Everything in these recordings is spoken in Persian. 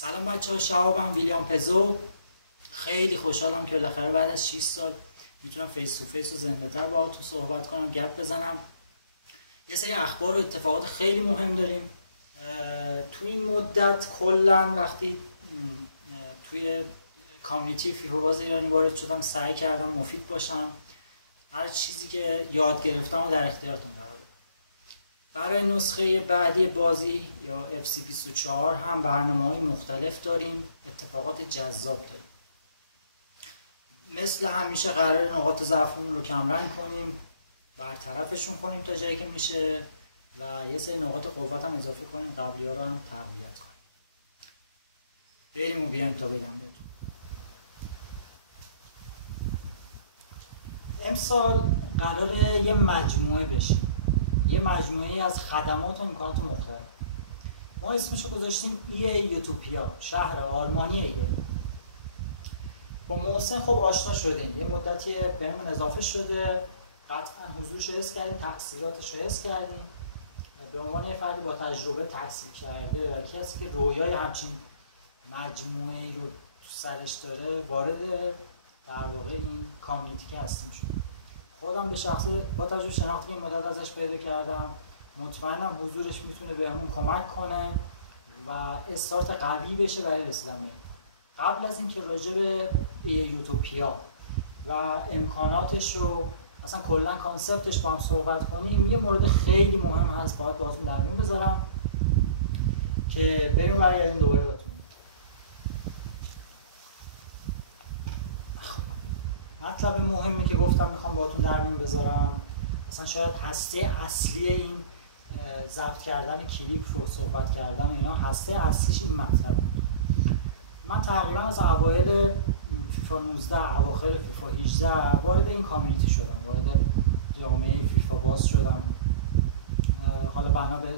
سلام بچه‌ها، شهابم ویلیام پزو. خیلی خوشحالم که بالاخره بعد از 6 سال میتونم فیس تو فیس و زنده‌تر باهاتون صحبت کنم، گپ بزنم. یه سری اخبار و اتفاقات خیلی مهم داریم تو این مدت. کلا وقتی توی کامیونیتی فیفا باز ایرانی وارد شدم سعی کردم مفید باشم، هر چیزی که یاد گرفتم و در اختیارتون قرار بدم. برای نسخه بعدی بازی یا FC24 هم برنامه‌های مختلف داریم، اتفاقات جذاب داریم. مثل همیشه قرار نقاط ضعفمون رو کمرنگ کنیم، برطرفشون کنیم تا جایی که میشه و یه سری نقاط قوت هم اضافه کنیم، قبلی‌ها رو هم تقویت کنیم. بریم و بیایم تا بگم. امسال قراره یه مجموعه بشه، یه مجموعه از خدمات و امکانات مختلف. ما اسمشو گذاشتیم یوتوپیا، شهر آلمانی ایه. با محسن خب آشنا شدیم، یه مدتی بهمون اضافه شده، قطعا حضورش رو حس کردیم، تأثیراتش رو حس کردیم. به عنوان یه فردی با تجربه تحصیل کرده و کسی که رویای همچین مجموعه‌ای رو تو سرش داره، وارد در واقع این کامیونیتی که هستیم شد. خودم به شخصه با توجه شناختی که مدت ازش پیدا کردم، مطمئنم حضورش میتونه بهمون کمک کنه و استارت قوی بشه برای رسیدن به. قبل از اینکه راجع به یوتوپیا و امکاناتش رو اصلا کلا کانسپتش با هم صحبت کنیم، یه مورد خیلی مهم هست باید باهاتون در میون بذارم که بریم برگردیم دوباره باتون. مطلب مهمی که گفتم میخوام باهاتون در میون بذارم، اصلا شاید هسته اصلی این ضبط کردن کلیپ رو صحبت کردن اینا، هسته اصلیش این مطلب بود. من تقریبا از اوایل فیفا 19 اواخر فیفا 18 وارد این کامیونیتی شدم، وارد جامعه فیفا باز شدم، حالا بنا به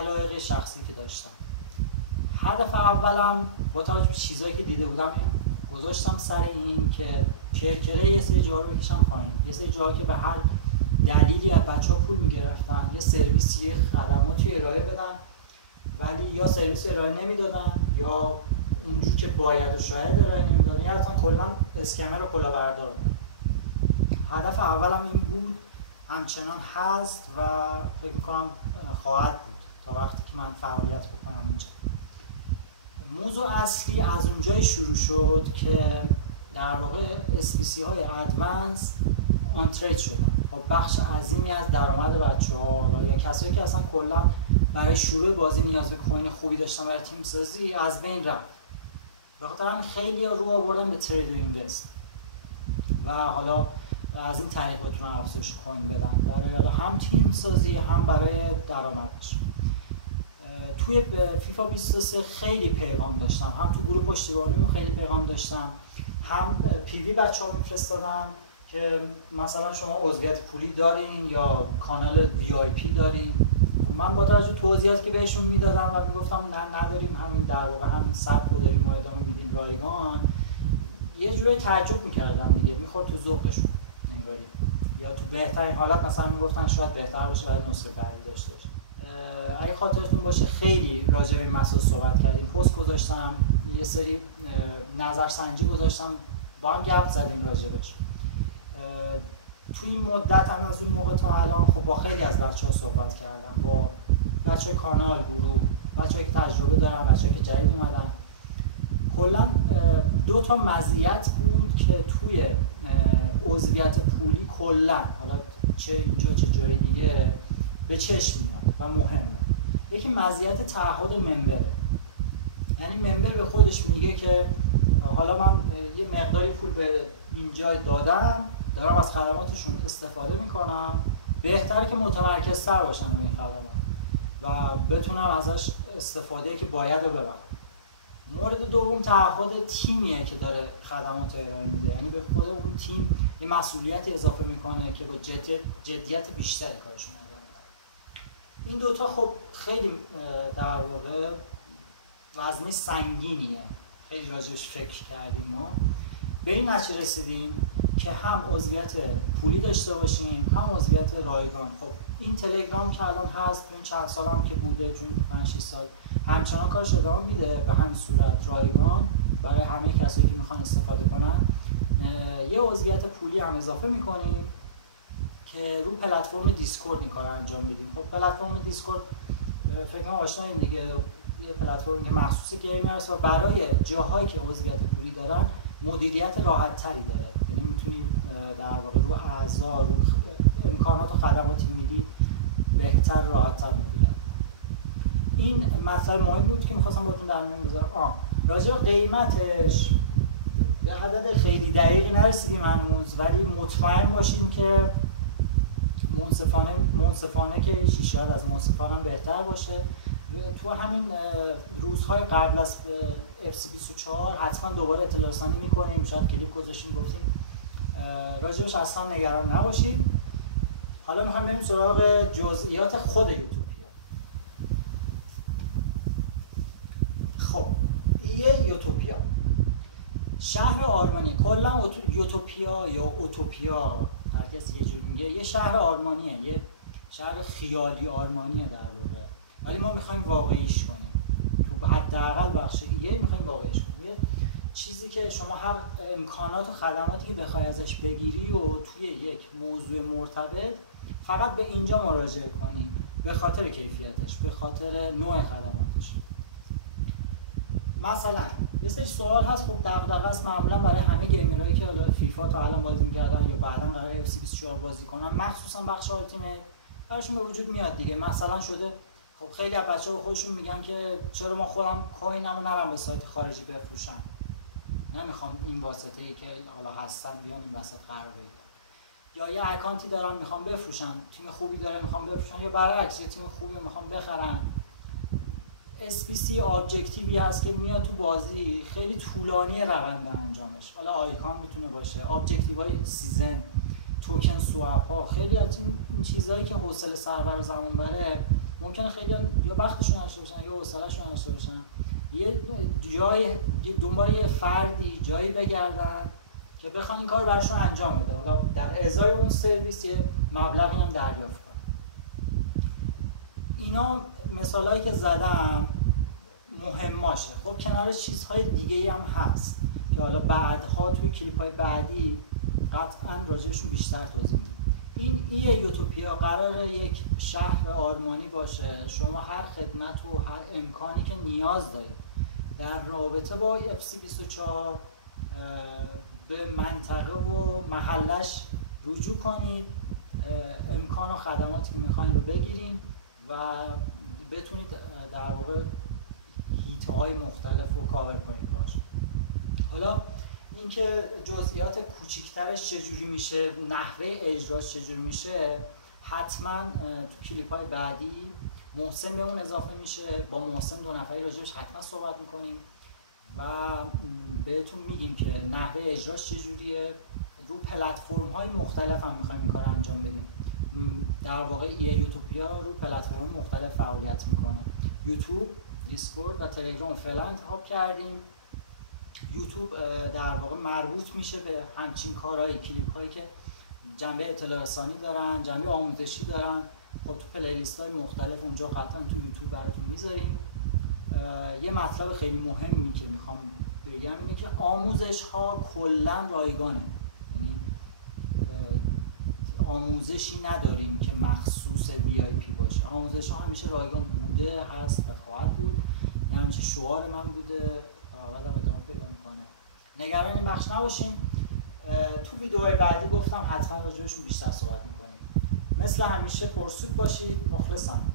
علایق شخصی که داشتم. هدف اولم با توجه به چیزایی که دیده بودم گذاشتم سر این که کرکره یه سری جاها رو بکشم پایین، یه سری جاها که به هر دلیلی از بچه‌ها پول می‌گرفتن، یه سرویسی خدماتی ارائه بدن ولی یا سرویس ارائه نمیدادن یا اونجور که باید و شاید ارائه نمیدادن، یا اصلا کلا اسکمر و کلاهبردار. هدف اولم این بود، همچنان هست و فکر می‌کنم خواهد بود تا وقتی که من فعالیت بکنم اینجا. موضوع اصلی از اونجای شروع شد که در واقع اسپیسی های ادوانس آنتریت شدن با بخش عظیمی از درآمد بچه‌ها یا کسایی که اصلا کلا برای شروع بازی نیاز به کوین خوبی داشتن برای تیم سازی از بین رفت. به خاطر همین خیلی‌ها رو آوردن به ترید و اینوست و حالا از این طریق بتونن افزایش کوین بدن برای هم تیم سازی هم برای درآمدش. توی فیفا 23 خیلی پیغام داشتم، هم تو گروه پشتیبانیمون خیلی پیغام داشتم، هم پیوی بچه‌ها میفرستادن که مثلا شما عضویت پولی دارین یا کانال وی آی پی دارین. من با توجه به توضیحاتی که بهشون میدادم و میگفتم نه نداریم، همین در واقع هم سبک رو داریم و ادامه میدیم رایگان، یه جوری تعجب میکردم دیگه، میخورد تو ذوقشون انگاری، یا تو بهترین حالت مثلا میگفتن شاید بهتر باشه برای نسخه بعدی داشته باشه. اگه خاطرتون باشه خیلی راجع به این مسئله صحبت کردیم، پست گذاشتم، یه سری نظرسنجی گذاشتم، با هم گپ زدیم راجعش. توی این مدت هم از اون موقع تا الان خب با خیلی از بچه‌ها صحبت کردم، با بچه‌های کانال، گروه، بچه‌هایی که تجربه دارن، بچه‌هایی که جدید اومدن. کلا دو تا مزیت بود که توی عضویت پولی کلا، حالا چه اینجا چه جای دیگه، به چشم میاد و مهمه. یکی مزیت تعهد ممبره، یعنی ممبر به خودش میگه که حالا من یه مقداری پول به اینجا دادم، دارم از خدماتشون استفاده میکنم، بهتره که متمرکزتر باشم روی این خدمات و بتونم ازش استفاده که باید رو ببرم. مورد دوم تعهد تیمیه که داره خدمات رو ارائه میده، یعنی به خود اون تیم یه مسئولیتی اضافه میکنه که با جدیت بیشتری کارشون انجام میده. این دوتا خب خیلی در واقع وزنی سنگینیه، خیلی راجعش فکر کردیم ما، به این نتیجه رسیدیم که هم عضویت پولی داشته باشیم هم عضویت رایگان. خب این تلگرام که الان هست، این چند سال هم که بوده، چون 5-6 سال همچنان کارش ادامه میده به همین صورت رایگان برای همه کسایی که میخوان استفاده کنن. یه عضویت پولی هم اضافه میکنیم که رو پلتفرم دیسکورد این کار انجام بدیم. خب پلتفرم دیسکورد فکر کنم آشنایید دیگه، یه پلتفرمی که مخصوص گیمر است و برای جاهایی که عضویت پولی دارن مدیریت راحت تری داره. یعنی میتونید در واقع رو اعضا، رو امکانات و خدماتی میدید بهتر، راحت تر بودن. این مطلب مهم بود که میخواستم باهاتون در میون بذارم. راجع به قیمتش به عدد خیلی دقیقی نرسیدیم هنوز، ولی مطمئن باشیم که منصفانه که شاید از منصفانه هم بهتر باشه. تو همین روزهای قبل از FC24 حتما دوباره اطلاع رسانی میکنیم، شاید کلیپ گذاشتیم گفتیم، راجبش اصلا نگران نباشید. حالا میخوایم بریم سراغ جزئیات خود یوتوپیا. خب یه یوتوپیا شهر آرمانی، کلا یوتوپیا یا اوتوپیا هر کسی یه جوری میگه، یه شهر آرمانیه، یه شهر خیالی آرمانیه در واقع، ولی ما میخوایم واقعیش کنیم. تو حداقل بخش یه میخوایم واقعیش کنیم، یه چیزی که شما هر امکانات و خدماتی که بخوای ازش بگیری و توی یک موضوع مرتبط فقط به اینجا مراجعه کنی، به خاطر کیفیتش، به خاطر نوع خدماتش. مثلا یه سری سوال هست، خب دغدغه است معمولا برای همه گیمرایی که حالا فیفا تا الان بازی می‌کردن یا بعداً قراره FC24 بازی کنن، مخصوصا بخش آلتیمیت براشون به وجود میاد دیگه. مثلا شده خب خیلی از بچه‌ها خودشون میگن که چرا ما خودم کوینمو نرم به سایت خارجی بفروشم، نمیخوام این واسطه‌ای که حالا هستن بیان این وسط قرار بگیرن، یا یه اکانتی دارن میخوام بفروشن، تیم خوبی داره میخوام بفروشن، یا برعکس یه تیم خوبی میخوام بخرن. SPC ابجکتیوی هست که میاد تو بازی، خیلی طولانی روند انجامش. حالا آیکان میتونه باشه، ابجکتیوهای سیزن، توکن سواب ها، خیلی از این چیزایی که حوصله سربر زمان بره ممکنه خیلی یا وقتشون نداشته باشن یا حوصله‌شون نداشته باشن، یه جای دنبال یه فردی جایی بگردن که بخوان این کار براشون انجام بده، حالا در ازای اون سرویس یه مبلغی هم دریافت کنن. اینا مثالایی که زدم مهماشه. خب کنارش چیزهای دیگه‌ای هم هست که حالا بعدها توی کلیپ‌های بعدی قطعاً راجعشون بیشتر توضیح میدم. این یوتوپیا قراره یک شهر آرمانی باشه. شما هر خدمت و هر امکانی که نیاز دارید در رابطه با FC24 به منطقه و محلش رجوع کنید، امکان و خدماتی که میخواین رو بگیرید و بتونید در واقع هیت‌های مختلف رو کاور کنید باشه. حالا اینکه جزئیات کوچیک‌ترش چجوری میشه، نحوه اجراش چجوری میشه، حتما تو کلیپ‌های بعدی محسن به اون اضافه میشه. با محسن دو نفری راجعش حتما صحبت میکنیم و بهتون میگیم که نحوه اجراش چجوریه. رو پلتفرم‌های مختلف هم میخوایم این کار انجام بدیم. در واقع یوتوپیا رو پلتفرم مختلف فعالیت میکنه. یوتیوب، دیسکورد و تلگرام فعلا انتخاب کردیم. یوتیوب در واقع مربوط میشه به همچین کارهایی، کلیپ هایی که جنبه اطلاع رسانی دارن، جنبه آموزشی دارن. خب تو پلیلیست های مختلف اونجا قطعا تو یوتیوب براتون میذاریم. یه مطلب خیلی مهمی که میخوام بگم اینه که آموزش ها کلا رایگانه، یعنی آموزشی نداریم که مخصوص VIP باشه. آموزش ها همیشه رایگان بوده، هست و خواهد بود. یعنی همیشه شعار من بوده، نگران این بخش نباشین. تو ویدیوهای بعدی گفتم حتما راجعشون بیشتر صحبت میکنیم. مثل همیشه پرسود باشید. مخلصم.